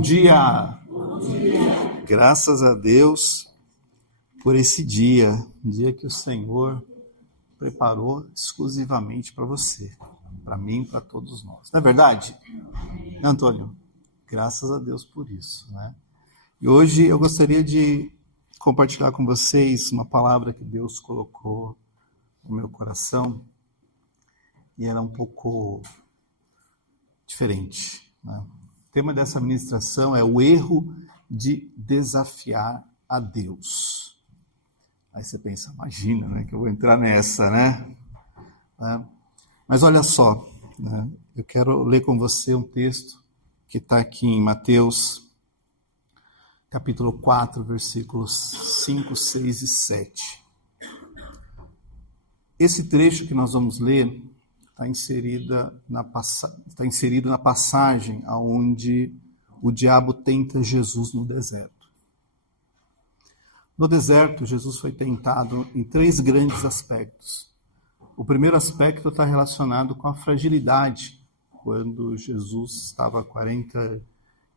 Bom dia! Bom dia! Graças a Deus por esse dia, um dia que o Senhor preparou exclusivamente para você, para mim e para todos nós. Não é verdade? Não, Antônio? Graças a Deus por isso, né? E hoje eu gostaria de compartilhar com vocês uma palavra que Deus colocou no meu coração e era um pouco diferente, né? O tema dessa ministração é o erro de desafiar a Deus. Aí você pensa, imagina, né, que eu vou entrar nessa, né? Mas olha só, né, eu quero ler com você um texto que está aqui em Mateus, capítulo 4, versículos 5, 6 e 7. Esse trecho que nós vamos ler está inserido na passagem onde o diabo tenta Jesus no deserto. No deserto, Jesus foi tentado em 3 grandes aspectos. O primeiro aspecto está relacionado com a fragilidade. Quando Jesus estava 40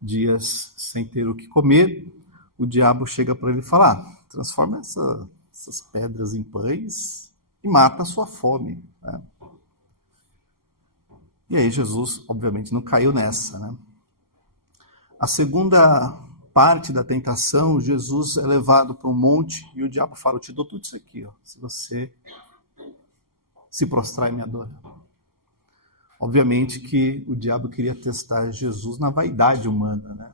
dias sem ter o que comer, o diabo chega para ele e fala, transforma essas pedras em pães e mata a sua fome, né? E aí Jesus, obviamente, não caiu nessa, né? A segunda parte da tentação, Jesus é levado para um monte e o diabo fala, eu te dou tudo isso aqui, ó, se você se prostrar e me adorar. Obviamente que o diabo queria testar Jesus na vaidade humana, né?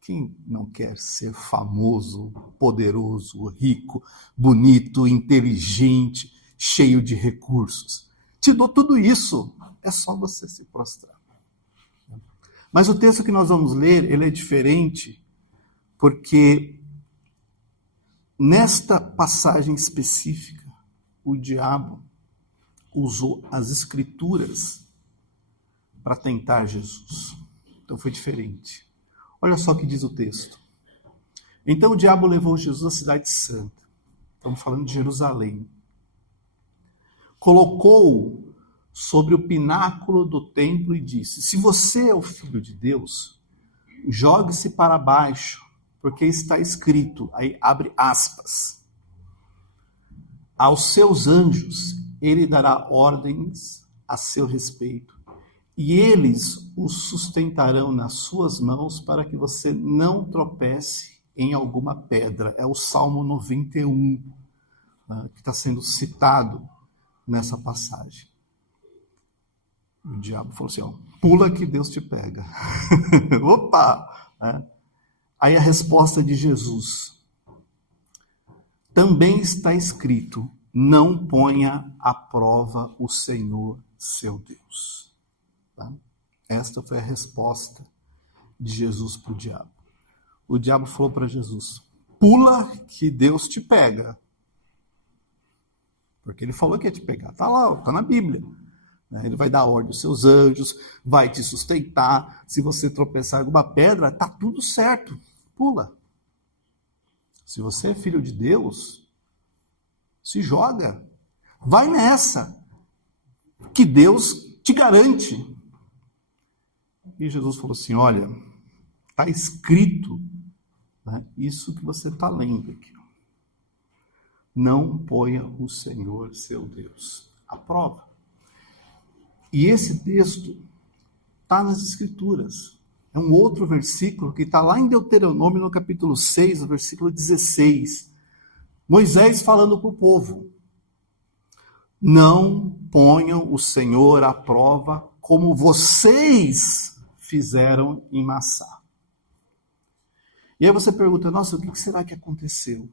Quem não quer ser famoso, poderoso, rico, bonito, inteligente, cheio de recursos? Te dou tudo isso, é só você se prostrar. Mas o texto que nós vamos ler, ele é diferente, porque nesta passagem específica, o diabo usou as escrituras para tentar Jesus. Então foi diferente. Olha só o que diz o texto. Então o diabo levou Jesus à cidade santa. Estamos falando de Jerusalém. Colocou-o sobre o pináculo do templo e disse, se você é o Filho de Deus, jogue-se para baixo, porque está escrito, aí abre aspas, aos seus anjos ele dará ordens a seu respeito, e eles o sustentarão nas suas mãos para que você não tropece em alguma pedra. É o Salmo 91, que está sendo citado nessa passagem. O diabo falou assim, ó, pula que Deus te pega. Opa! Aí a resposta de Jesus. Também está escrito, não ponha à prova o Senhor, seu Deus. Tá? Esta foi a resposta de Jesus para o diabo. O diabo falou para Jesus, pula que Deus te pega. Porque ele falou que ia te pegar. Está lá, está na Bíblia. Ele vai dar ordem aos seus anjos, vai te sustentar. Se você tropeçar em alguma pedra, está tudo certo. Pula. Se você é filho de Deus, se joga. Vai nessa. Que Deus te garante. E Jesus falou assim, olha, está escrito, né, isso que você está lendo aqui. Não ponha o Senhor, seu Deus, à prova. E esse texto está nas Escrituras. É um outro versículo que está lá em Deuteronômio, no capítulo 6, versículo 16. Moisés falando para o povo. Não ponham o Senhor à prova como vocês fizeram em Massá. E aí você pergunta, nossa, o que será que aconteceu?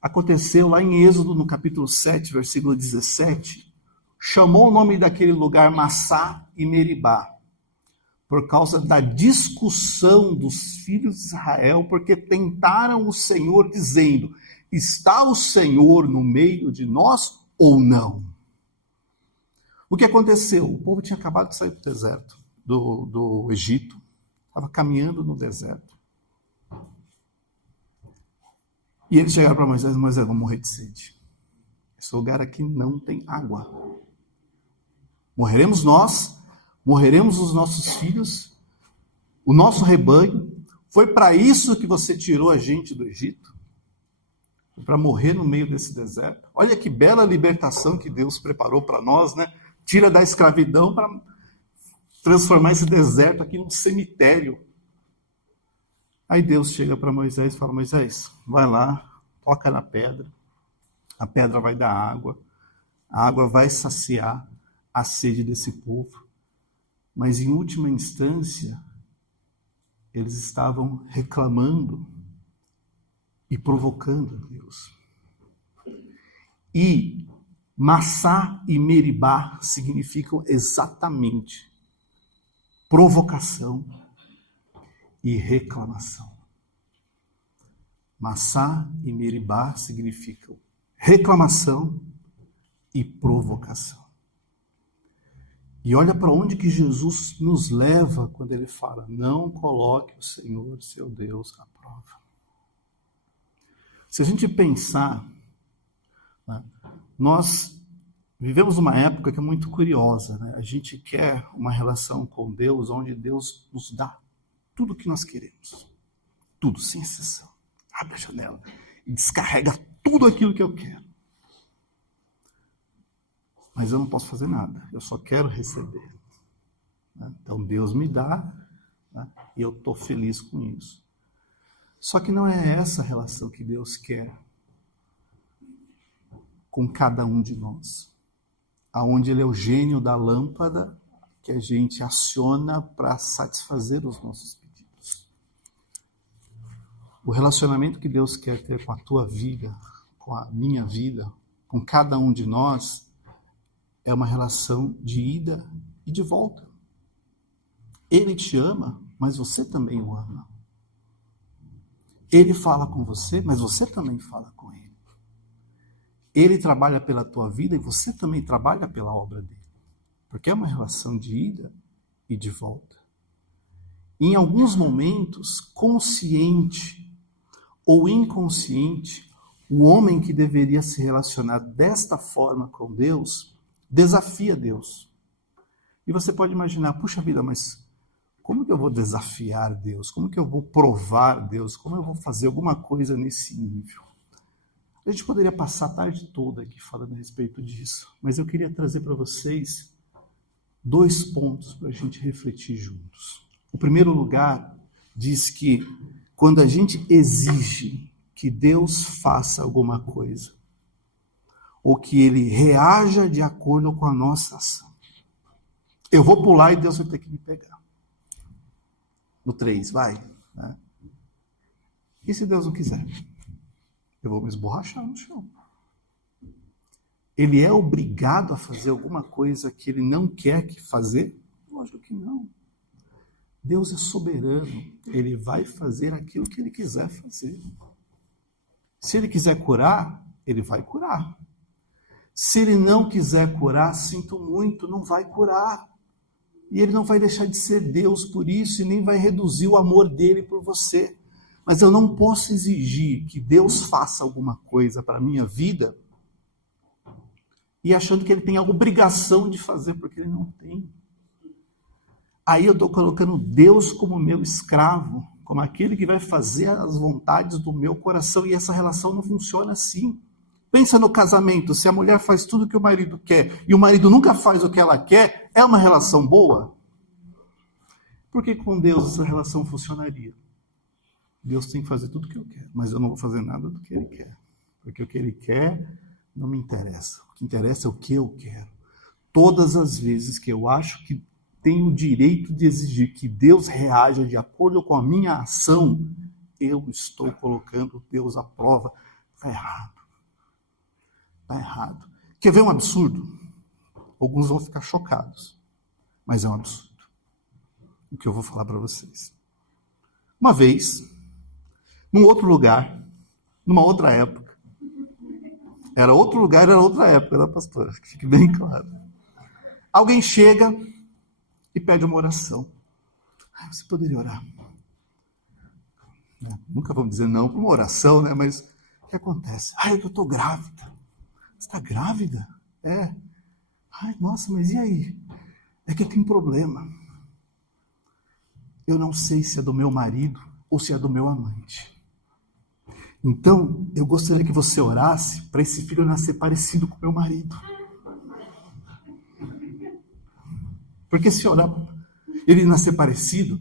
Aconteceu lá em Êxodo, no capítulo 7, versículo 17, chamou o nome daquele lugar Massá e Meribá, por causa da discussão dos filhos de Israel, porque tentaram o Senhor dizendo, está o Senhor no meio de nós ou não? O que aconteceu? O povo tinha acabado de sair do deserto, do Egito, estava caminhando no deserto. E eles chegaram para Moisés, Moisés, vamos morrer de sede. Esse lugar aqui não tem água. Morreremos nós, morreremos os nossos filhos, o nosso rebanho, Foi para isso que você tirou a gente do Egito? Para morrer no meio desse deserto? Olha que bela libertação que Deus preparou para nós, né? Tira da escravidão para transformar esse deserto aqui num cemitério. Aí Deus chega para Moisés e fala: Moisés, vai lá, toca na pedra, a pedra vai dar água, a água vai saciar a sede desse povo. Mas em última instância, eles estavam reclamando e provocando Deus. E Massá e Meribá significam exatamente provocação e reclamação. Massá e Meribá significam reclamação e provocação. E olha para onde que Jesus nos leva quando ele fala: não coloque o Senhor, seu Deus, à prova. Se a gente pensar, né, nós vivemos uma época que é muito curiosa, né? A gente quer uma relação com Deus onde Deus nos dá tudo o que nós queremos. Tudo, sem exceção. Abre a janela e descarrega tudo aquilo que eu quero. Mas eu não posso fazer nada, eu só quero receber. Então Deus me dá, né, e eu estou feliz com isso. Só que não é essa a relação que Deus quer com cada um de nós. Aonde Ele é o gênio da lâmpada que a gente aciona para satisfazer os nossos pedidos. O relacionamento que Deus quer ter com a tua vida, com a minha vida, com cada um de nós, é uma relação de ida e de volta. Ele te ama, mas você também o ama. Ele fala com você, mas você também fala com ele. Ele trabalha pela tua vida e você também trabalha pela obra dele. Porque é uma relação de ida e de volta. Em alguns momentos, consciente ou inconsciente, o homem que deveria se relacionar desta forma com Deus desafia Deus. E você pode imaginar: puxa vida, mas como que eu vou desafiar Deus? Como que eu vou provar Deus? Como eu vou fazer alguma coisa nesse nível? A gente poderia passar a tarde toda aqui falando a respeito disso, mas eu queria trazer para vocês 2 pontos para a gente refletir juntos. O primeiro lugar diz que quando a gente exige que Deus faça alguma coisa, ou que Ele reaja de acordo com a nossa ação, eu vou pular e Deus vai ter que me pegar. No 3, vai. Né? E se Deus não quiser? Eu vou me esborrachar no chão. Ele é obrigado a fazer alguma coisa que Ele não quer que fazer? Lógico que não. Deus é soberano. Ele vai fazer aquilo que Ele quiser fazer. Se Ele quiser curar, Ele vai curar. Se Ele não quiser curar, sinto muito, não vai curar. E Ele não vai deixar de ser Deus por isso e nem vai reduzir o amor dele por você. Mas eu não posso exigir que Deus faça alguma coisa para a minha vida e achando que Ele tem a obrigação de fazer, porque Ele não tem. Aí eu estou colocando Deus como meu escravo, como aquele que vai fazer as vontades do meu coração, e essa relação não funciona assim. Pensa no casamento: se a mulher faz tudo o que o marido quer e o marido nunca faz o que ela quer, é uma relação boa? Porque com Deus essa relação funcionaria. Deus tem que fazer tudo o que eu quero, mas eu não vou fazer nada do que Ele quer. Porque o que Ele quer não me interessa. O que interessa é o que eu quero. Todas as vezes que eu acho que tenho o direito de exigir que Deus reaja de acordo com a minha ação, eu estou colocando Deus à prova. Está errado. Está errado. Quer ver um absurdo? Alguns vão ficar chocados, mas é um absurdo o que eu vou falar para vocês. Uma vez, num outro lugar, numa outra época, era outro lugar, era outra época, né, pastora? Que fique bem claro. Alguém chega e pede uma oração. Você poderia orar? Nunca vamos dizer não para uma oração, né? Mas o que acontece? Eu estou grávida. Você está grávida? É. Nossa, mas e aí? É que eu tenho problema. Eu não sei se é do meu marido ou se é do meu amante. Então, eu gostaria que você orasse para esse filho nascer parecido com meu marido. Porque se orar, ele nascer parecido,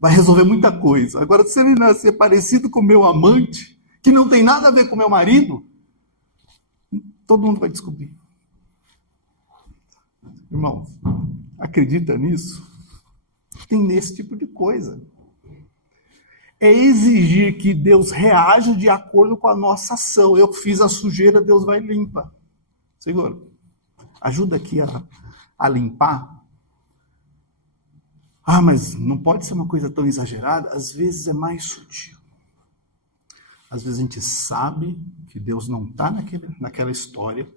vai resolver muita coisa. Agora, se ele nascer parecido com meu amante, que não tem nada a ver com meu marido, todo mundo vai descobrir. Irmão, acredita nisso? Tem nesse tipo de coisa. É exigir que Deus reaja de acordo com a nossa ação. Eu fiz a sujeira, Deus vai limpar. Senhor, ajuda aqui a limpar. Ah, mas não pode ser uma coisa tão exagerada. Às vezes é mais sutil. Às vezes a gente sabe que Deus não está naquela história,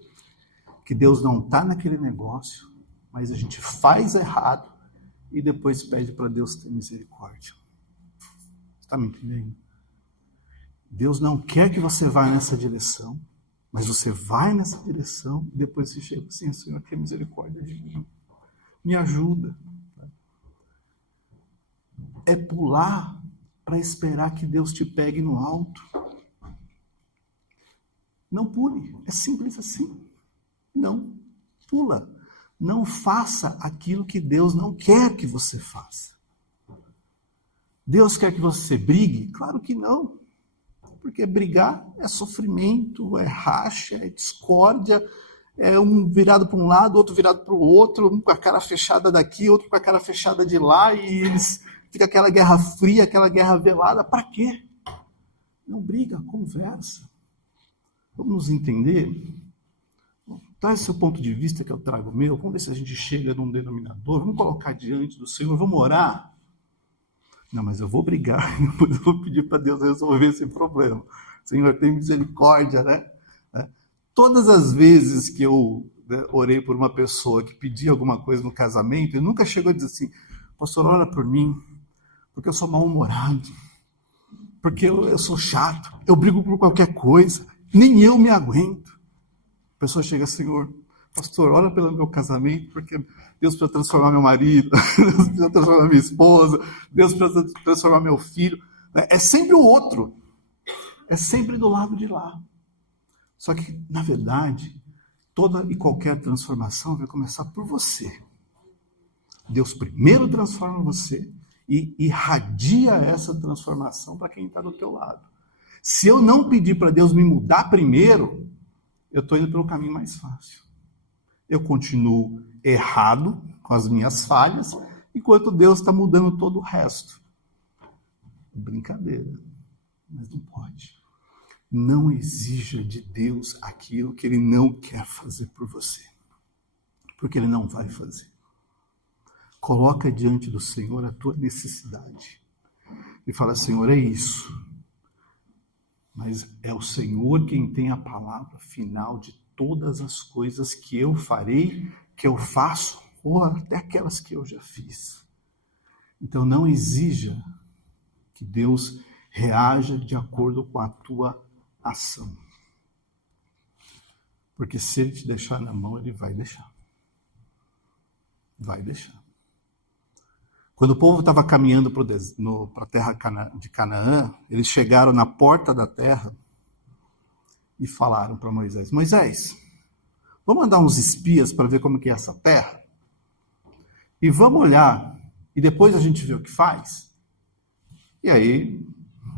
que Deus não está naquele negócio, mas a gente faz errado e depois pede para Deus ter misericórdia. Está me entendendo? Deus não quer que você vá nessa direção, mas você vai nessa direção e depois você chega assim, Senhor, tenha misericórdia de mim. Me ajuda. É pular para esperar que Deus te pegue no alto. Não pule, é simples assim. Não, pula. Não faça aquilo que Deus não quer que você faça. Deus quer que você brigue? Claro que não. Porque brigar é sofrimento, é racha, é discórdia, é um virado para um lado, outro virado para o outro, um com a cara fechada daqui, outro com a cara fechada de lá, e eles fica aquela guerra fria, aquela guerra velada. Para quê? Não briga, conversa. Vamos nos entender? Traz seu ponto de vista que eu trago o meu, vamos ver se a gente chega num denominador, vamos colocar diante do Senhor, vamos orar. Não, mas eu vou brigar, depois eu vou pedir para Deus resolver esse problema. Senhor, tem misericórdia, né? Todas as vezes que eu orei por uma pessoa que pedia alguma coisa no casamento, ele nunca chegou a dizer assim, pastor, ora por mim, porque eu sou mal-humorado, porque eu sou chato, eu brigo por qualquer coisa, nem eu me aguento. A pessoa chega, Senhor, pastor, ora pelo meu casamento, porque Deus precisa transformar meu marido, Deus precisa transformar minha esposa, Deus precisa transformar meu filho. É sempre o outro, é sempre do lado de lá. Só que, na verdade, toda e qualquer transformação vai começar por você. Deus primeiro transforma você e irradia essa transformação para quem está do teu lado. Se eu não pedir para Deus me mudar primeiro, eu estou indo pelo caminho mais fácil. Eu continuo errado com as minhas falhas, enquanto Deus está mudando todo o resto. Brincadeira, mas não pode. Não exija de Deus aquilo que Ele não quer fazer por você, porque Ele não vai fazer. Coloca diante do Senhor a tua necessidade e fala, Senhor, é isso. Mas é o Senhor quem tem a palavra final de todas as coisas que eu farei, que eu faço, ou até aquelas que eu já fiz. Então não exija que Deus reaja de acordo com a tua ação. Porque se Ele te deixar na mão, Ele vai deixar. Vai deixar. Quando o povo estava caminhando para a terra de Canaã, eles chegaram na porta da terra e falaram para Moisés, Moisés, vamos mandar uns espias para ver como que é essa terra? E vamos olhar, e depois a gente vê o que faz? E aí,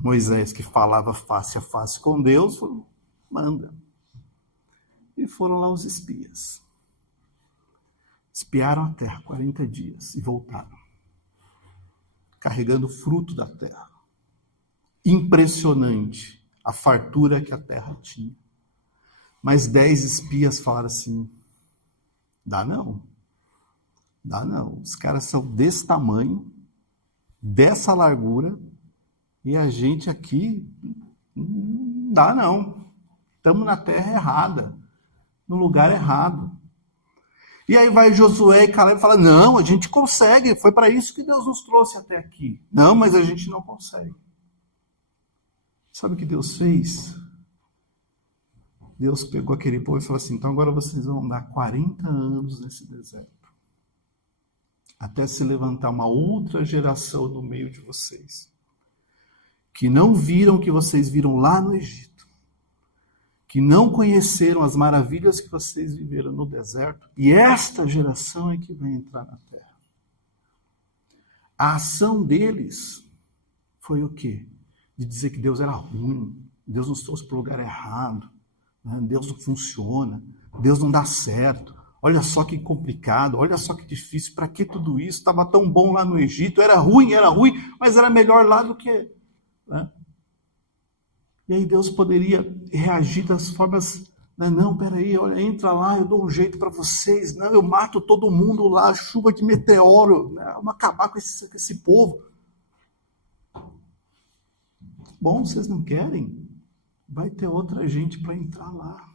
Moisés, que falava face a face com Deus, falou, manda. E foram lá os espias. Espiaram a terra 40 dias e voltaram, carregando o fruto da terra. Impressionante a fartura que a terra tinha. Mas 10 espias falaram assim, dá não. Dá não. Os caras são desse tamanho, dessa largura, e a gente aqui, não dá não. Estamos na terra errada, no lugar errado. E aí vai Josué e Caleb e fala, não, a gente consegue, foi para isso que Deus nos trouxe até aqui. Não, mas a gente não consegue. Sabe o que Deus fez? Deus pegou aquele povo e falou assim, então agora vocês vão andar 40 anos nesse deserto. até se levantar uma outra geração no meio de vocês, que não viram o que vocês viram lá no Egito, que não conheceram as maravilhas que vocês viveram no deserto, e esta geração é que vai entrar na terra. A ação deles foi o quê? De dizer que Deus era ruim, Deus nos trouxe para o lugar errado, né? Deus não funciona, Deus não dá certo, olha só que complicado, olha só que difícil, para que tudo isso? Estava tão bom lá no Egito, era ruim, mas era melhor lá do que... Né? E aí Deus poderia reagir das formas, né? Não, peraí, olha, entra lá, eu dou um jeito para vocês, não, eu mato todo mundo lá, chuva de meteoro, né? Vamos acabar com esse povo. Bom, vocês não querem? Vai ter outra gente para entrar lá.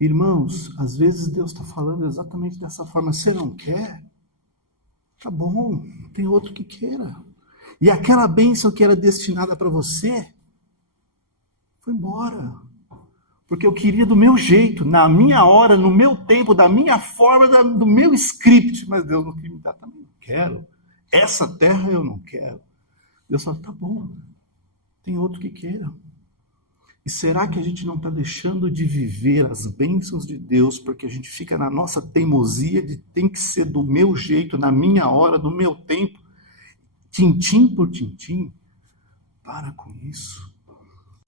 Irmãos, às vezes Deus está falando exatamente dessa forma. Você não quer? Tá bom, tem outro que queira. E aquela bênção que era destinada para você, foi embora. Porque eu queria do meu jeito, na minha hora, no meu tempo, da minha forma, do meu script. Mas Deus não quer me dar também. Não quero. Essa terra eu não quero. Deus fala, tá bom, tem outro que queira. E será que a gente não está deixando de viver as bênçãos de Deus porque a gente fica na nossa teimosia de tem que ser do meu jeito, na minha hora, no meu tempo, tintim por tintim? Para com isso.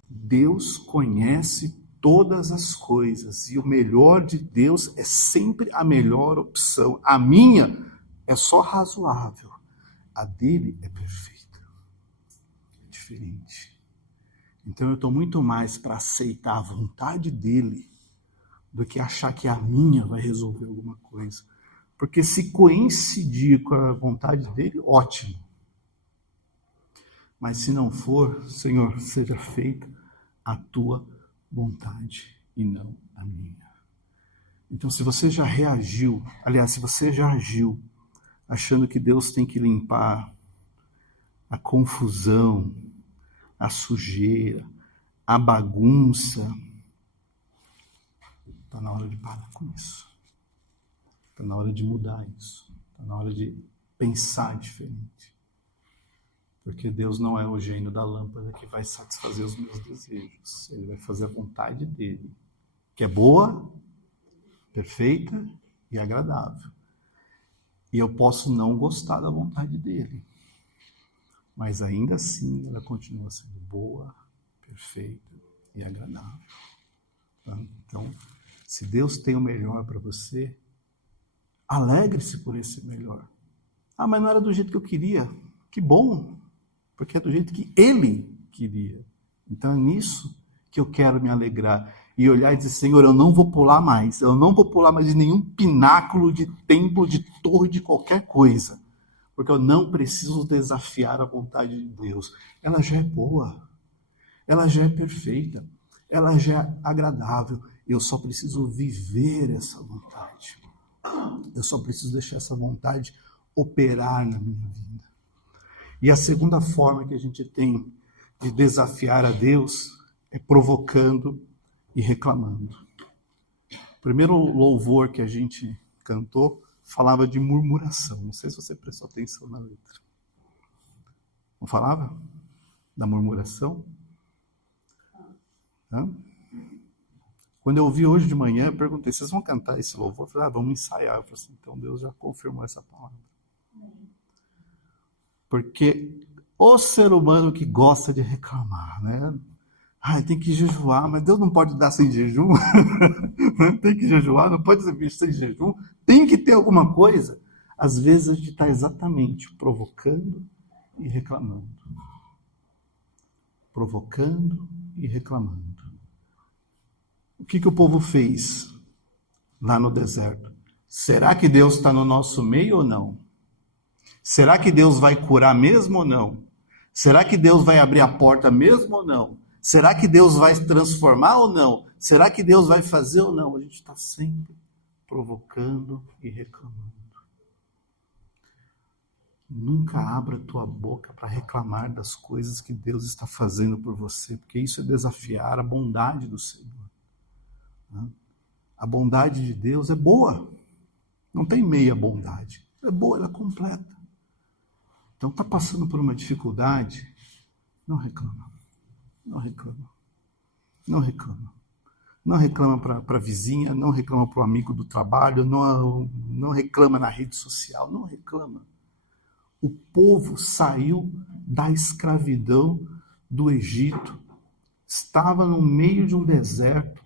Deus conhece todas as coisas e o melhor de Deus é sempre a melhor opção. A minha é só razoável, a dele é perfeita, é diferente. Então eu estou muito mais para aceitar a vontade dele do que achar que a minha vai resolver alguma coisa. Porque se coincidir com a vontade dele, ótimo. Mas se não for, Senhor, seja feita a tua vontade e não a minha. Então se você já reagiu, aliás, se você já agiu achando que Deus tem que limpar a confusão, a sujeira, a bagunça, está na hora de parar com isso. Está na hora de mudar isso. Está na hora de pensar diferente. Porque Deus não é o gênio da lâmpada que vai satisfazer os meus desejos. Ele vai fazer a vontade dele, que é boa, perfeita e agradável. E eu posso não gostar da vontade dele. Mas ainda assim ela continua sendo boa, perfeita e agradável. Então, se Deus tem o melhor para você, alegre-se por esse melhor. Ah, mas não era do jeito que eu queria. Que bom, porque é do jeito que Ele queria. Então é nisso que eu quero me alegrar. E olhar e dizer, Senhor, eu não vou pular mais. Eu não vou pular mais de nenhum pináculo, de templo, de torre, de qualquer coisa. Porque eu não preciso desafiar a vontade de Deus. Ela já é boa. Ela já é perfeita. Ela já é agradável. Eu só preciso viver essa vontade. Eu só preciso deixar essa vontade operar na minha vida. E a segunda forma que a gente tem de desafiar a Deus é provocando e reclamando. O primeiro louvor que a gente cantou falava de murmuração. Não sei se você prestou atenção na letra. Não falava da murmuração? Hã? Quando eu ouvi hoje de manhã, eu perguntei, vocês vão cantar esse louvor? Eu falei, vamos ensaiar. Eu falei assim, então Deus já confirmou essa palavra. Porque o ser humano que gosta de reclamar, né? Ai, tem que jejuar, mas Deus não pode dar sem jejum. Tem que jejuar, não pode ser visto sem jejum. Tem que ter alguma coisa. Às vezes a gente está exatamente provocando e reclamando. Provocando e reclamando. O que o povo fez lá no deserto? Será que Deus está no nosso meio ou não? Será que Deus vai curar mesmo ou não? Será que Deus vai abrir a porta mesmo ou não? Será que Deus vai transformar ou não? Será que Deus vai fazer ou não? A gente está sempre provocando e reclamando. Nunca abra a tua boca para reclamar das coisas que Deus está fazendo por você, porque isso é desafiar a bondade do Senhor. A bondade de Deus é boa. Não tem meia bondade. Ela é boa, ela é completa. Então está passando por uma dificuldade, não reclama. Não reclama. Não reclama. Não reclama para a vizinha, não reclama para o amigo do trabalho, não reclama na rede social, não reclama. O povo saiu da escravidão do Egito, estava no meio de um deserto,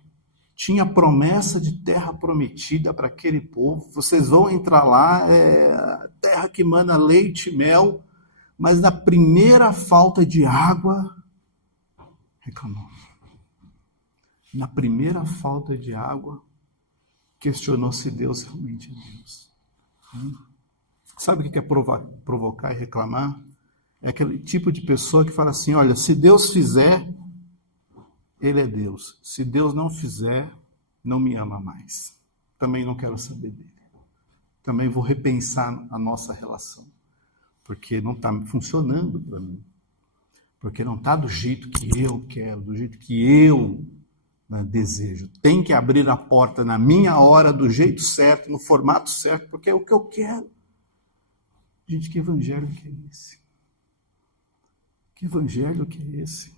tinha promessa de terra prometida para aquele povo. Vocês vão entrar lá, terra que mana leite e mel, mas na primeira falta de água, reclamou. Na primeira falta de água, questionou se Deus realmente é Deus. Sabe o que é provocar e reclamar? É aquele tipo de pessoa que fala assim, olha, se Deus fizer, Ele é Deus. Se Deus não fizer, não me ama mais. Também não quero saber dele. Também vou repensar a nossa relação. Porque não está funcionando para mim. Porque não está do jeito que eu quero, do jeito que eu desejo. Tem que abrir a porta na minha hora, do jeito certo, no formato certo, porque é o que eu quero. Gente, que evangelho que é esse? Que evangelho que é esse?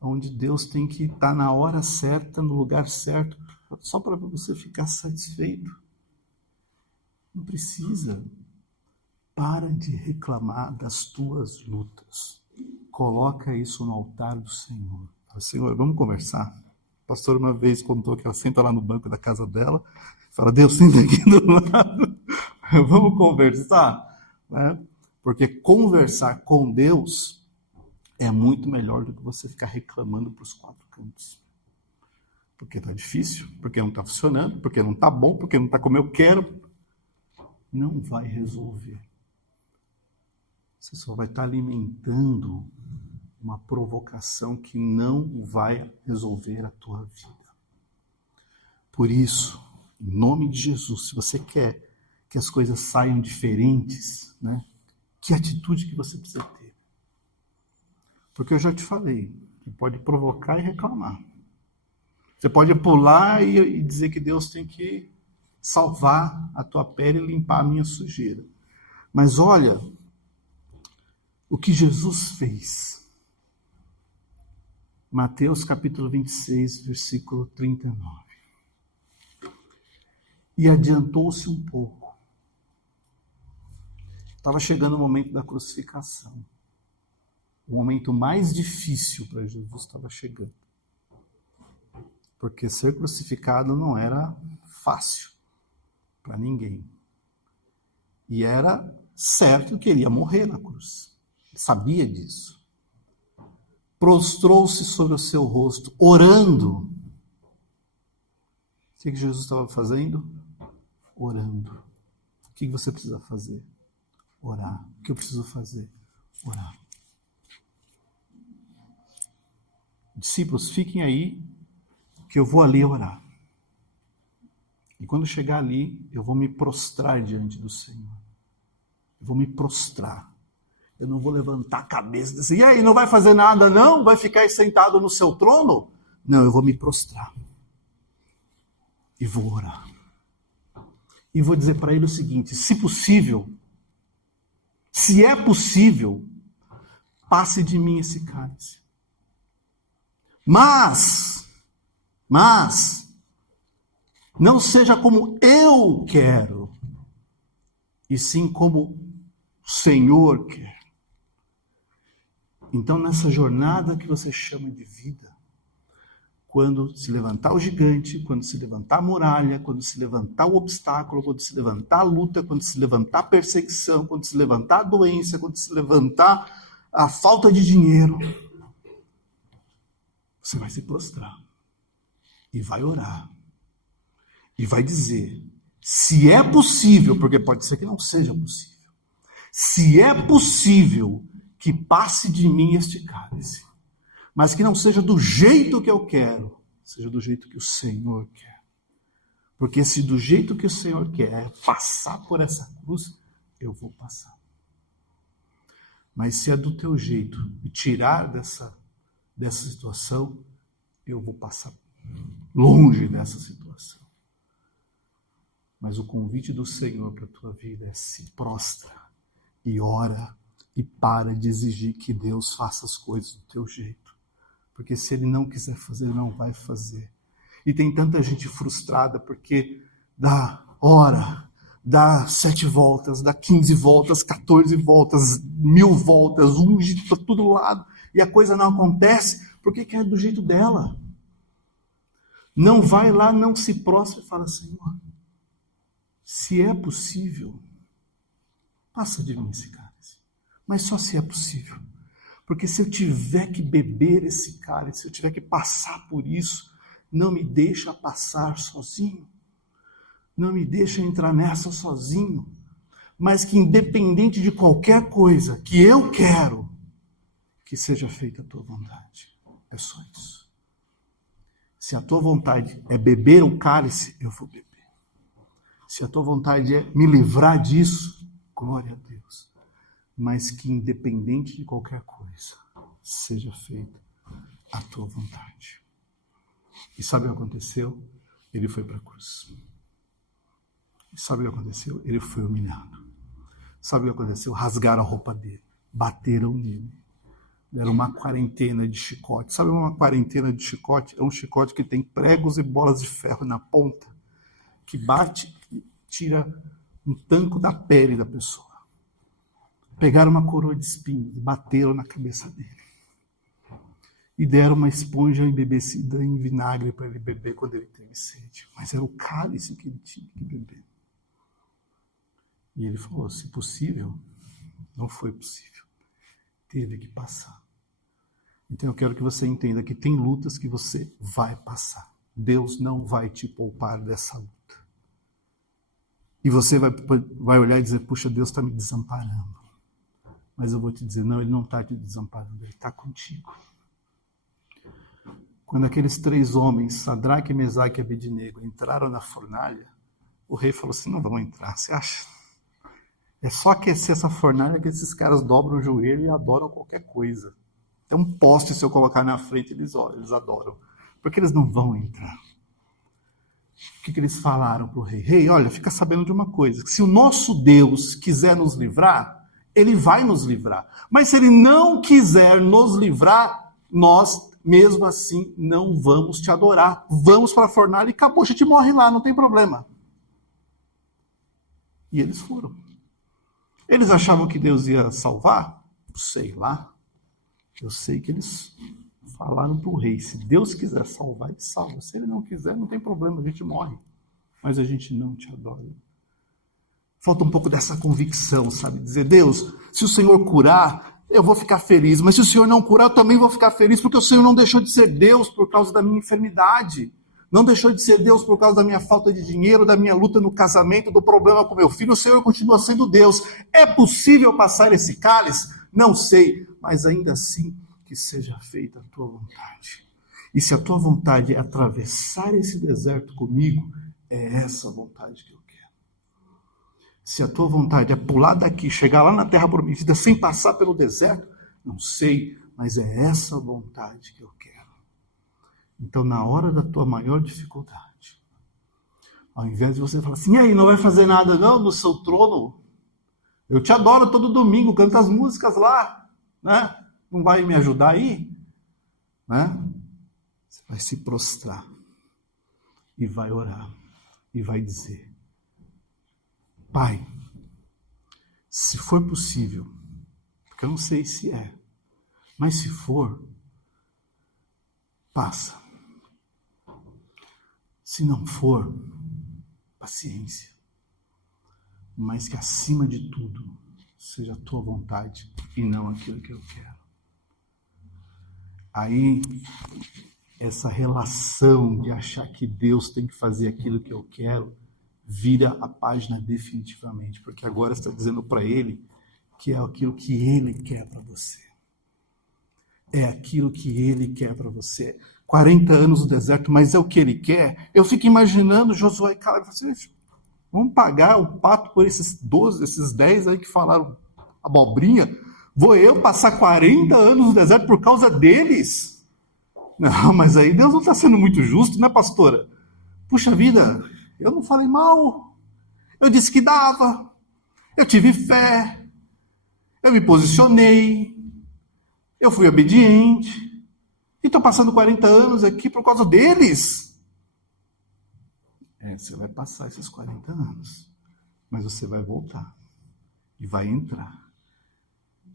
Onde Deus tem que estar na hora certa, no lugar certo, só para você ficar satisfeito. Não precisa. Para de reclamar das tuas lutas. Coloca isso no altar do Senhor. Fala, Senhor, vamos conversar. A pastora uma vez contou que ela senta lá no banco da casa dela, fala, Deus, senta aqui do lado, vamos conversar. Né? Porque conversar com Deus é muito melhor do que você ficar reclamando para os quatro cantos. Porque está difícil, porque não está funcionando, porque não está bom, porque não está como eu quero. Não vai resolver. Você só vai estar alimentando uma provocação que não vai resolver a tua vida. Por isso, em nome de Jesus, se você quer que as coisas saiam diferentes, né? Que atitude que você precisa ter? Porque eu já te falei, que pode provocar e reclamar. Você pode pular e dizer que Deus tem que salvar a tua pele e limpar a minha sujeira. Mas olha o que Jesus fez. Mateus capítulo 26, versículo 39. E adiantou-se um pouco. Estava chegando o momento da crucificação. O momento mais difícil para Jesus estava chegando. Porque ser crucificado não era fácil para ninguém. E era certo que ele ia morrer na cruz. Ele sabia disso. Prostrou-se sobre o seu rosto, orando. O que Jesus estava fazendo? Orando. O que você precisa fazer? Orar. O que eu preciso fazer? Orar. Discípulos, fiquem aí, que eu vou ali orar. E quando chegar ali, eu vou me prostrar diante do Senhor. Eu vou me prostrar. Eu não vou levantar a cabeça e dizer, e aí, não vai fazer nada não? Vai ficar aí sentado no seu trono? Não, eu vou me prostrar. E vou orar. E vou dizer para ele o seguinte, se possível, se é possível, passe de mim esse cálice. Mas, não seja como eu quero, e sim como o Senhor quer. Então, nessa jornada que você chama de vida, quando se levantar o gigante, quando se levantar a muralha, quando se levantar o obstáculo, quando se levantar a luta, quando se levantar a perseguição, quando se levantar a doença, quando se levantar a falta de dinheiro, você vai se prostrar e vai orar e vai dizer, se é possível, porque pode ser que não seja possível, se é possível que passe de mim este cálice, mas que não seja do jeito que eu quero, seja do jeito que o Senhor quer. Porque se do jeito que o Senhor quer passar por essa cruz, eu vou passar. Mas se é do teu jeito e tirar dessa situação, eu vou passar longe dessa situação. Mas o convite do Senhor para a tua vida é: se prostra e ora e para de exigir que Deus faça as coisas do teu jeito. Porque se Ele não quiser fazer, Ele não vai fazer. E tem tanta gente frustrada porque dá 7 voltas, dá 15 voltas, 14 voltas, 1000 voltas, unge para todo lado, e a coisa não acontece porque quer do jeito dela. Não vai lá, não se prostra e fala: Senhor, se é possível, passa de mim esse cálice. Mas só se é possível. Porque se eu tiver que beber esse cálice, se eu tiver que passar por isso, não me deixa passar sozinho. Não me deixa entrar nessa sozinho. Mas que independente de qualquer coisa que eu quero, que seja feita a tua vontade. É só isso. Se a tua vontade é beber o cálice, eu vou beber. Se a tua vontade é me livrar disso, glória a Deus. Mas que independente de qualquer coisa, seja feita a tua vontade. E sabe o que aconteceu? Ele foi para a cruz. E sabe o que aconteceu? Ele foi humilhado. Sabe o que aconteceu? Rasgaram a roupa dele, bateram nele. Deram uma quarentena de chicote. Sabe uma quarentena de chicote? É um chicote que tem pregos e bolas de ferro na ponta, que bate e tira um tanco da pele da pessoa. Pegaram uma coroa de espinhos, bateram na cabeça dele. E deram uma esponja embebecida em vinagre para ele beber quando ele teve sede. Mas era o cálice que ele tinha que beber. E ele falou: se possível, não foi possível. Teve que passar. Então eu quero que você entenda que tem lutas que você vai passar. Deus não vai te poupar dessa luta. E você vai olhar e dizer: puxa, Deus está me desamparando. Mas eu vou te dizer: não, Ele não está te desamparando, Ele está contigo. Quando aqueles 3 homens, Sadraque, Mesaque e Abednego, entraram na fornalha, o rei falou assim: não vão entrar, você acha? É só aquecer essa fornalha que esses caras dobram o joelho e adoram qualquer coisa. Tem um poste, se eu colocar na frente, eles adoram. Porque eles não vão entrar. O que eles falaram para o rei? Rei, olha, fica sabendo de uma coisa. Se o nosso Deus quiser nos livrar, Ele vai nos livrar. Mas se Ele não quiser nos livrar, nós, mesmo assim, não vamos te adorar. Vamos para a fornalha e acabou, a gente morre lá, não tem problema. E eles foram. Eles achavam que Deus ia salvar? Sei lá. Eu sei que eles falaram para o rei: se Deus quiser salvar, Ele salva. Se Ele não quiser, não tem problema, a gente morre. Mas a gente não te adora. Falta um pouco dessa convicção, sabe? Dizer: Deus, se o Senhor curar, eu vou ficar feliz. Mas se o Senhor não curar, eu também vou ficar feliz, porque o Senhor não deixou de ser Deus por causa da minha enfermidade. Não deixou de ser Deus por causa da minha falta de dinheiro, da minha luta no casamento, do problema com meu filho. O Senhor continua sendo Deus. É possível passar esse cálice? Não sei, mas ainda assim que seja feita a tua vontade. E se a tua vontade é atravessar esse deserto comigo, é essa vontade que eu quero. Se a tua vontade é pular daqui, chegar lá na terra prometida sem passar pelo deserto, não sei, mas é essa vontade que eu quero. Então, na hora da tua maior dificuldade, ao invés de você falar assim: e aí, não vai fazer nada não no seu trono? Eu te adoro todo domingo, canta as músicas lá, né? Não vai me ajudar aí? Né? Você vai se prostrar e vai orar e vai dizer: Pai, se for possível, porque eu não sei se é, mas se for, passa. Se não for, paciência. Mas que acima de tudo seja a tua vontade e não aquilo que eu quero. Aí, essa relação de achar que Deus tem que fazer aquilo que eu quero, vira a página definitivamente, porque agora você está dizendo para Ele que é aquilo que Ele quer para você. É aquilo que Ele quer para você. 40 anos no deserto, mas é o que Ele quer. Eu fico imaginando Josué e Caleb, vamos pagar o pato por esses 12, esses 10 aí que falaram abobrinha? Vou eu passar 40 anos no deserto por causa deles? Não, mas aí Deus não está sendo muito justo, né, pastora? Puxa vida, eu não falei mal. Eu disse que dava. Eu tive fé. Eu me posicionei. Eu fui obediente. E estou passando 40 anos aqui por causa deles. Você vai passar esses 40 anos. Mas você vai voltar. E vai entrar.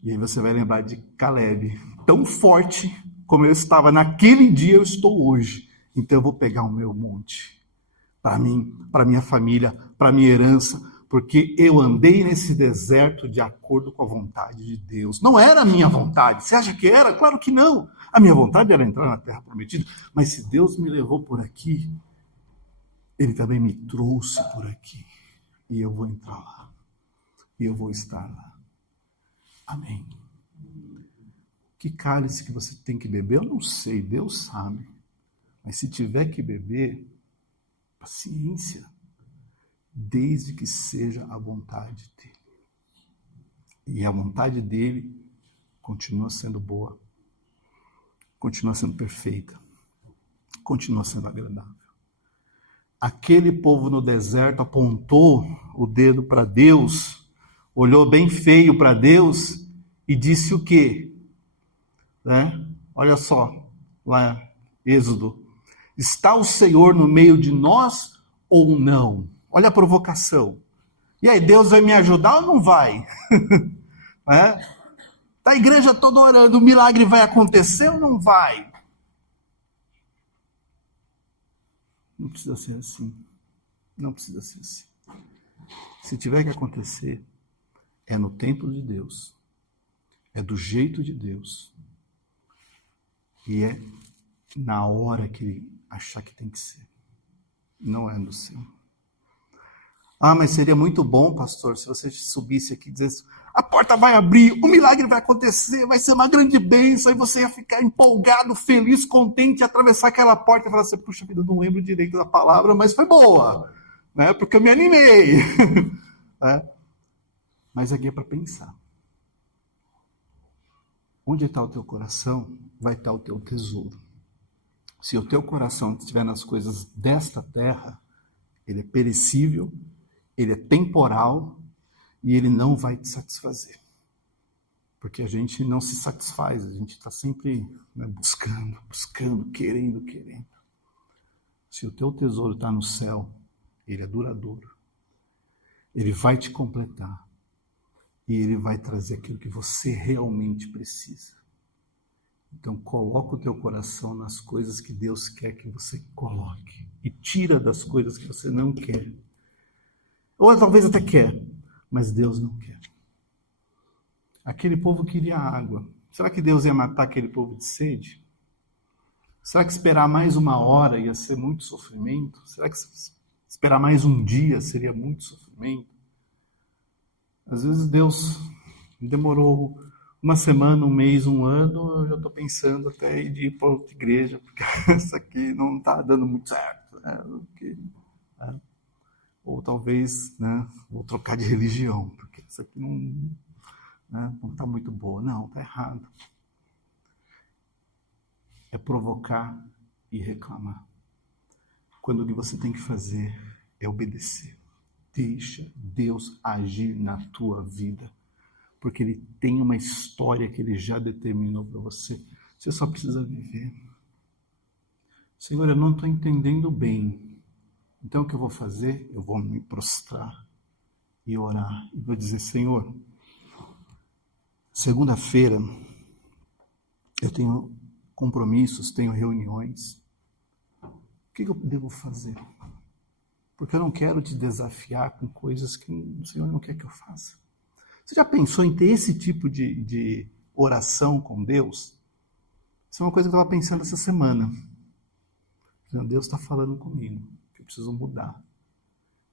E aí você vai lembrar de Caleb. Tão forte como eu estava naquele dia, eu estou hoje. Então eu vou pegar o meu monte. Para mim, para minha família, para minha herança. Porque eu andei nesse deserto de acordo com a vontade de Deus. Não era a minha vontade. Você acha que era? Claro que não. A minha vontade era entrar na terra prometida. Mas se Deus me levou por aqui, Ele também me trouxe por aqui. E eu vou entrar lá. E eu vou estar lá. Amém. Que cálice que você tem que beber, eu não sei, Deus sabe. Mas se tiver que beber, paciência. Desde que seja a vontade dele. E a vontade dele continua sendo boa. Continua sendo perfeita. Continua sendo agradável. Aquele povo no deserto apontou o dedo para Deus, olhou bem feio para Deus e disse o quê? Olha só, lá Êxodo. Está o Senhor no meio de nós ou não? Olha a provocação. E aí, Deus vai me ajudar ou não vai? Tá a igreja toda orando, o milagre vai acontecer ou não vai? Não precisa ser assim. Não precisa ser assim. Se tiver que acontecer, é no tempo de Deus. É do jeito de Deus. E é na hora que ele achar que tem que ser. Não é no seu. Mas seria muito bom, pastor, se você subisse aqui e dissesse, a porta vai abrir, o milagre vai acontecer, vai ser uma grande bênção, e você ia ficar empolgado, feliz, contente, atravessar aquela porta e falar assim, puxa vida, eu não lembro direito da palavra, mas foi boa, porque eu me animei. Mas aqui é para pensar. Onde está o teu coração, vai estar o teu tesouro. Se o teu coração estiver nas coisas desta terra, ele é perecível, ele é temporal e ele não vai te satisfazer. Porque a gente não se satisfaz, a gente está sempre buscando, querendo. Se o teu tesouro está no céu, ele é duradouro. Ele vai te completar e ele vai trazer aquilo que você realmente precisa. Então coloca o teu coração nas coisas que Deus quer que você coloque e tira das coisas que você não quer. Ou talvez até quer, mas Deus não quer. Aquele povo queria água. Será que Deus ia matar aquele povo de sede? Será que esperar mais 1 hora ia ser muito sofrimento? Será que esperar mais um dia seria muito sofrimento? Às vezes Deus demorou 1 semana, 1 mês, 1 ano, eu já estou pensando até de ir para outra igreja, porque essa aqui não está dando muito certo. Ou talvez, vou trocar de religião, porque essa aqui não está muito boa. Não, está errado. É provocar e reclamar. Quando o que você tem que fazer é obedecer. Deixa Deus agir na tua vida. Porque Ele tem uma história que Ele já determinou para você. Você só precisa viver. Senhor, eu não estou entendendo bem. Então o que eu vou fazer? Eu vou me prostrar e orar. E vou dizer, Senhor, segunda-feira eu tenho compromissos, tenho reuniões. O que eu devo fazer? Porque eu não quero te desafiar com coisas que o Senhor não quer que eu faça. Você já pensou em ter esse tipo de oração com Deus? Isso é uma coisa que eu estava pensando essa semana. Deus está falando comigo, que eu preciso mudar.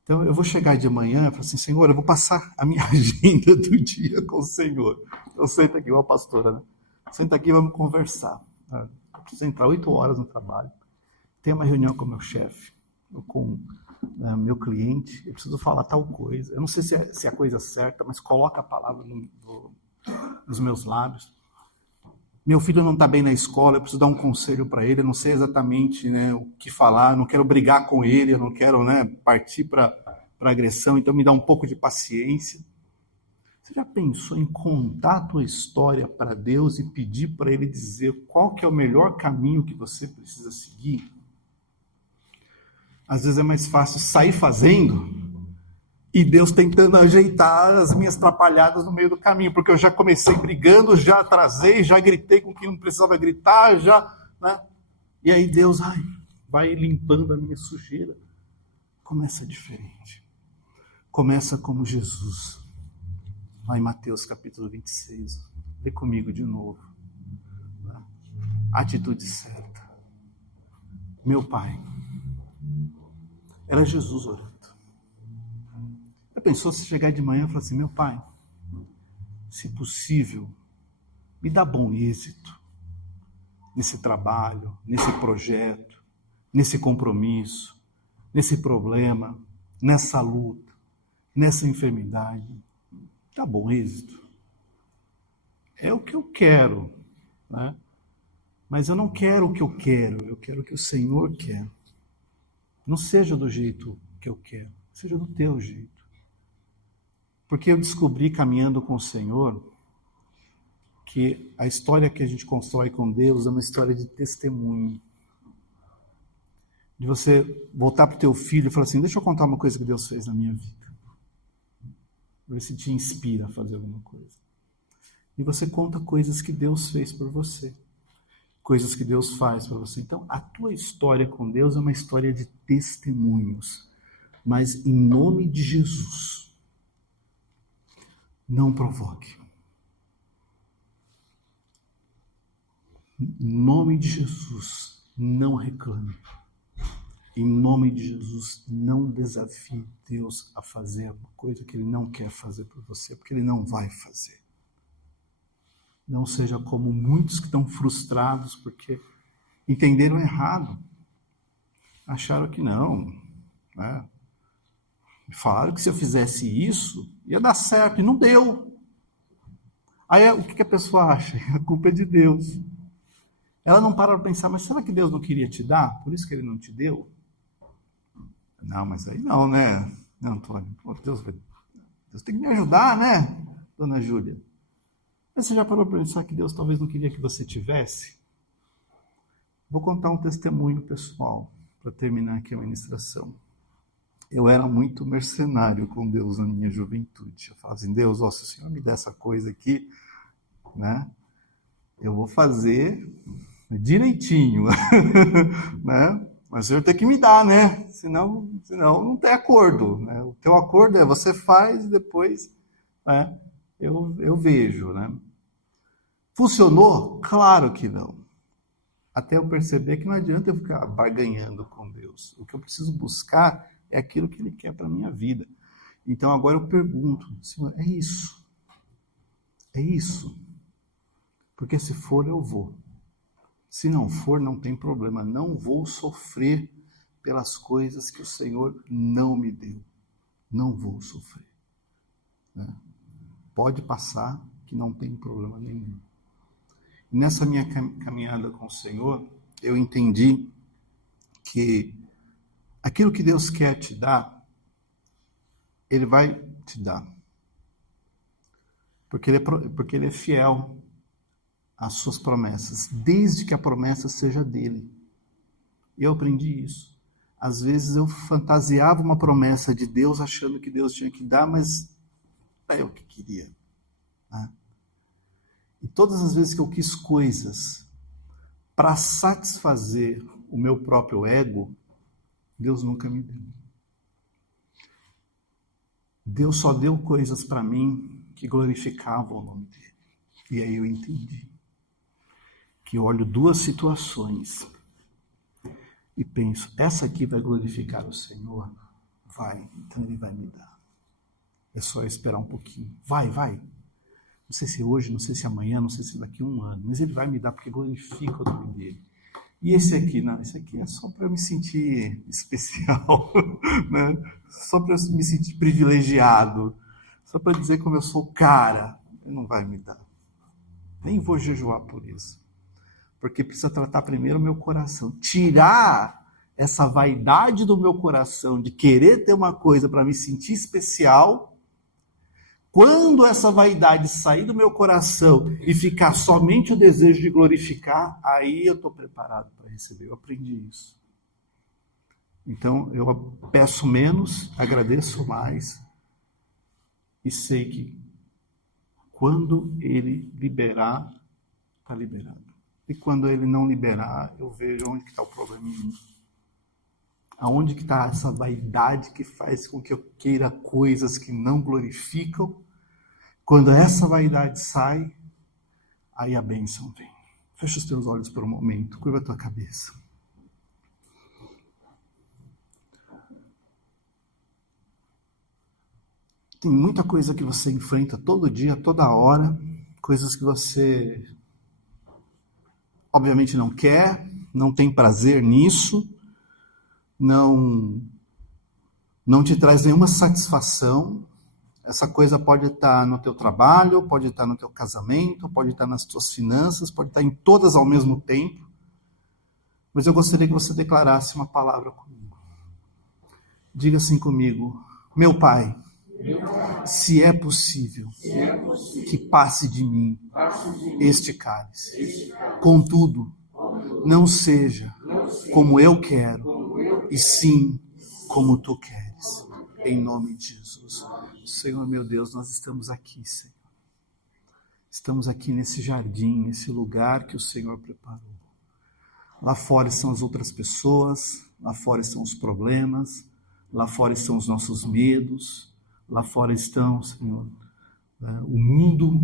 Então eu vou chegar de manhã e falar assim, Senhor, eu vou passar a minha agenda do dia com o Senhor. Eu sento aqui, igual a pastora, Senta aqui e vamos conversar. Eu preciso entrar 8 horas no trabalho. Tenho uma reunião com o meu chefe, com meu cliente, eu preciso falar tal coisa. Eu não sei se é a coisa certa, mas coloca a palavra nos meus lábios. Meu filho não está bem na escola, eu preciso dar um conselho para ele, eu não sei exatamente o que falar, eu não quero brigar com ele, eu não quero partir para para agressão, então me dá um pouco de paciência. Você já pensou em contar a tua história para Deus e pedir para Ele dizer qual que é o melhor caminho que você precisa seguir? Às vezes é mais fácil sair fazendo e Deus tentando ajeitar as minhas atrapalhadas no meio do caminho, porque eu já comecei brigando, já atrasei, já gritei com quem não precisava gritar, né? E aí Deus vai limpando a minha sujeira. Começa diferente. Começa como Jesus. Lá em Mateus capítulo 26. Lê comigo de novo. A atitude certa. Meu Pai. Era Jesus orando. Já pensou se chegar de manhã e falar assim, meu Pai, se possível, me dá bom êxito nesse trabalho, nesse projeto, nesse compromisso, nesse problema, nessa luta, nessa enfermidade. Dá bom êxito. É o que eu quero, né? Mas eu não quero o que eu quero o que o Senhor quer. Não seja do jeito que eu quero, seja do teu jeito. Porque eu descobri, caminhando com o Senhor, que a história que a gente constrói com Deus é uma história de testemunho. De você voltar para o teu filho e falar assim, deixa eu contar uma coisa que Deus fez na minha vida. Ver se te inspira a fazer alguma coisa. E você conta coisas que Deus fez por você. Coisas que Deus faz por você. Então, a tua história com Deus é uma história de testemunhos. Mas, em nome de Jesus, não provoque. Em nome de Jesus, não reclame. Em nome de Jesus, não desafie Deus a fazer uma coisa que Ele não quer fazer por você, porque Ele não vai fazer. Não seja como muitos que estão frustrados porque entenderam errado. Acharam que não, né? Falaram que se eu fizesse isso, ia dar certo, e não deu. Aí o que a pessoa acha? A culpa é de Deus. Ela não para para pensar, mas será que Deus não queria te dar? Por isso que Ele não te deu? Não, mas aí não, né? Não, Antônio, Deus tem que me ajudar, né, dona Júlia? Mas você já parou para pensar que Deus talvez não queria que você tivesse? Vou contar um testemunho pessoal para terminar aqui a ministração. Eu era muito mercenário com Deus na minha juventude. Eu falava assim, Deus, se o Senhor me der essa coisa aqui, né, eu vou fazer direitinho, né? Mas o Senhor tem que me dar, né? Senão não tem acordo, né? O teu acordo é você faz e depois, né, eu vejo, né? Funcionou? Claro que não. Até eu perceber que não adianta eu ficar barganhando com Deus. O que eu preciso buscar é aquilo que Ele quer para a minha vida. Então agora eu pergunto, Senhor, é isso? É isso? Porque se for, eu vou. Se não for, não tem problema. Não vou sofrer pelas coisas que o Senhor não me deu. Não vou sofrer. Né? Pode passar, que não tem problema nenhum. E nessa minha caminhada com o Senhor, eu entendi que aquilo que Deus quer te dar, Ele vai te dar. Porque Ele é fiel às suas promessas, desde que a promessa seja dele. Eu aprendi isso. Às vezes eu fantasiava uma promessa de Deus, achando que Deus tinha que dar, mas é eu que queria. Né? E todas as vezes que eu quis coisas para satisfazer o meu próprio ego, Deus nunca me deu. Deus só deu coisas para mim que glorificavam o nome dele. E aí eu entendi que eu olho duas situações e penso, essa aqui vai glorificar o Senhor? Vai, então Ele vai me dar. É só eu esperar um pouquinho. Vai. Não sei se hoje, não sei se amanhã, não sei se daqui a um ano, mas Ele vai me dar porque glorifica o nome dele. E esse aqui, não, esse aqui é só para eu me sentir especial, né? Só para eu me sentir privilegiado, só para dizer como eu sou cara. Ele não vai me dar. Nem vou jejuar por isso. Porque precisa tratar primeiro o meu coração. Tirar essa vaidade do meu coração de querer ter uma coisa para me sentir especial, quando essa vaidade sair do meu coração e ficar somente o desejo de glorificar, aí eu estou preparado para receber. Eu aprendi isso. Então, eu peço menos, agradeço mais e sei que quando ele liberar, está liberado. E quando ele não liberar, eu vejo onde está o problema em mim. Aonde que está essa vaidade que faz com que eu queira coisas que não glorificam? Quando essa vaidade sai, aí a bênção vem. Fecha os teus olhos por um momento, curva a tua cabeça. Tem muita coisa que você enfrenta todo dia, toda hora, coisas que você obviamente não quer, não tem prazer nisso, não te traz nenhuma satisfação. Essa coisa pode estar no teu trabalho, pode estar no teu casamento, pode estar nas tuas finanças, pode estar em todas ao mesmo tempo. Mas eu gostaria que você declarasse uma palavra comigo. Diga assim comigo: meu Pai, se é possível, que passe de mim este cálice. Contudo, não seja como eu quero, e sim como tu queres. Em nome de Jesus. Senhor, meu Deus, nós estamos aqui, Senhor. Estamos aqui nesse jardim, nesse lugar que o Senhor preparou. Lá fora estão as outras pessoas, lá fora estão os problemas, lá fora estão os nossos medos, lá fora estão, Senhor, o mundo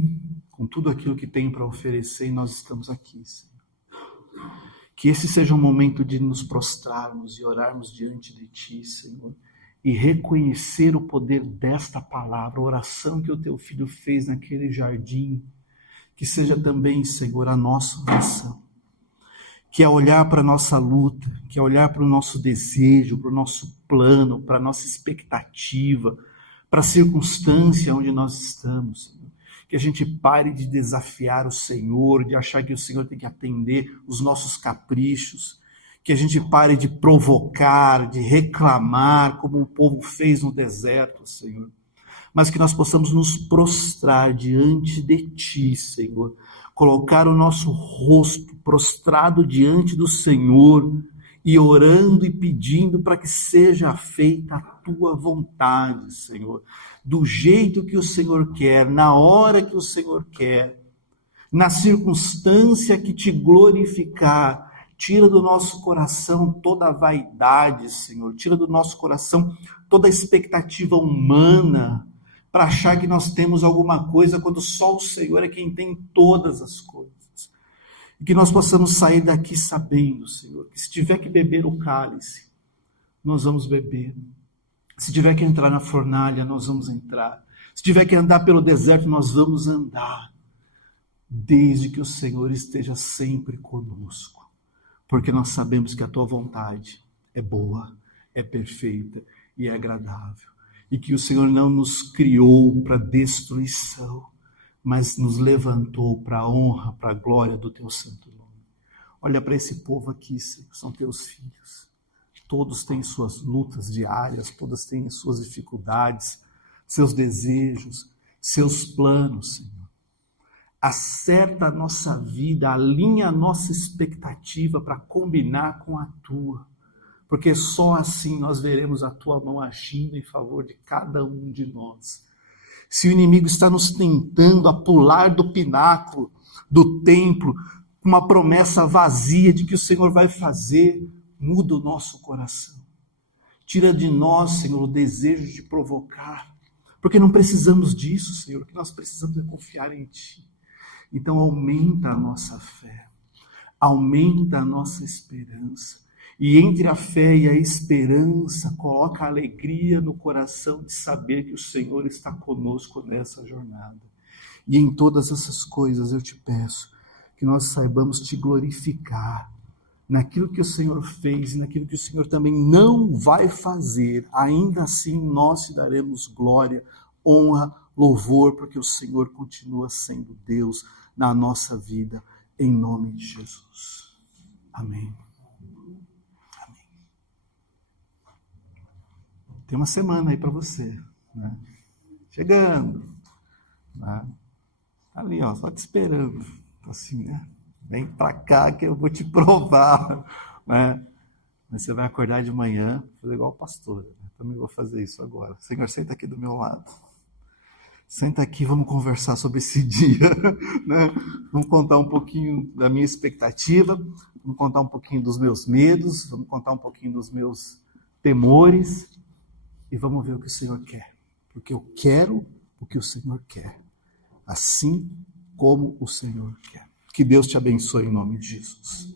com tudo aquilo que tem para oferecer, e nós estamos aqui, Senhor. Que esse seja um momento de nos prostrarmos e orarmos diante de Ti, Senhor, e reconhecer o poder desta palavra, a oração que o Teu Filho fez naquele jardim, que seja também, Senhor, a nossa oração, que é olhar para a nossa luta, que é olhar para o nosso desejo, para o nosso plano, para a nossa expectativa, para a circunstância onde nós estamos, Senhor. Que a gente pare de desafiar o Senhor, de achar que o Senhor tem que atender os nossos caprichos, que a gente pare de provocar, de reclamar, como o povo fez no deserto, Senhor. Mas que nós possamos nos prostrar diante de Ti, Senhor. Colocar o nosso rosto prostrado diante do Senhor e orando e pedindo para que seja feita a Tua vontade, Senhor. Do jeito que o Senhor quer, na hora que o Senhor quer, na circunstância que Te glorificar. Tira do nosso coração toda a vaidade, Senhor. Tira do nosso coração toda a expectativa humana para achar que nós temos alguma coisa quando só o Senhor é quem tem todas as coisas. E que nós possamos sair daqui sabendo, Senhor, que se tiver que beber o cálice, nós vamos beber. Se tiver que entrar na fornalha, nós vamos entrar. Se tiver que andar pelo deserto, nós vamos andar. Desde que o Senhor esteja sempre conosco. Porque nós sabemos que a Tua vontade é boa, é perfeita e é agradável. E que o Senhor não nos criou para destruição, mas nos levantou para a honra, para a glória do Teu santo nome. Olha para esse povo aqui, Senhor, são Teus filhos. Todos têm suas lutas diárias, todas têm suas dificuldades, seus desejos, seus planos, Senhor. Acerta a nossa vida, alinha a nossa expectativa para combinar com a Tua. Porque só assim nós veremos a Tua mão agindo em favor de cada um de nós. Se o inimigo está nos tentando a pular do pináculo, do templo, com uma promessa vazia de que o Senhor vai fazer, muda o nosso coração. Tira de nós, Senhor, o desejo de provocar. Porque não precisamos disso, Senhor. O que nós precisamos é confiar em Ti. Então aumenta a nossa fé, aumenta a nossa esperança. E entre a fé e a esperança, coloca a alegria no coração de saber que o Senhor está conosco nessa jornada. E em todas essas coisas eu Te peço que nós saibamos Te glorificar naquilo que o Senhor fez e naquilo que o Senhor também não vai fazer. Ainda assim nós Te daremos glória, honra, louvor, porque o Senhor continua sendo Deus na nossa vida, em nome de Jesus. Amém. Amém. Tem uma semana aí para você, né? Chegando, né? Ali, ó, só te esperando, assim, né? Vem para cá que eu vou te provar, né? Mas você vai acordar de manhã, fazer igual o pastor, né? Também vou fazer isso agora. Senhor, senta aqui do meu lado. Senta aqui, vamos conversar sobre esse dia, né? Vamos contar um pouquinho da minha expectativa, vamos contar um pouquinho dos meus medos, vamos contar um pouquinho dos meus temores e vamos ver o que o Senhor quer. Porque eu quero o que o Senhor quer, assim como o Senhor quer. Que Deus te abençoe em nome de Jesus.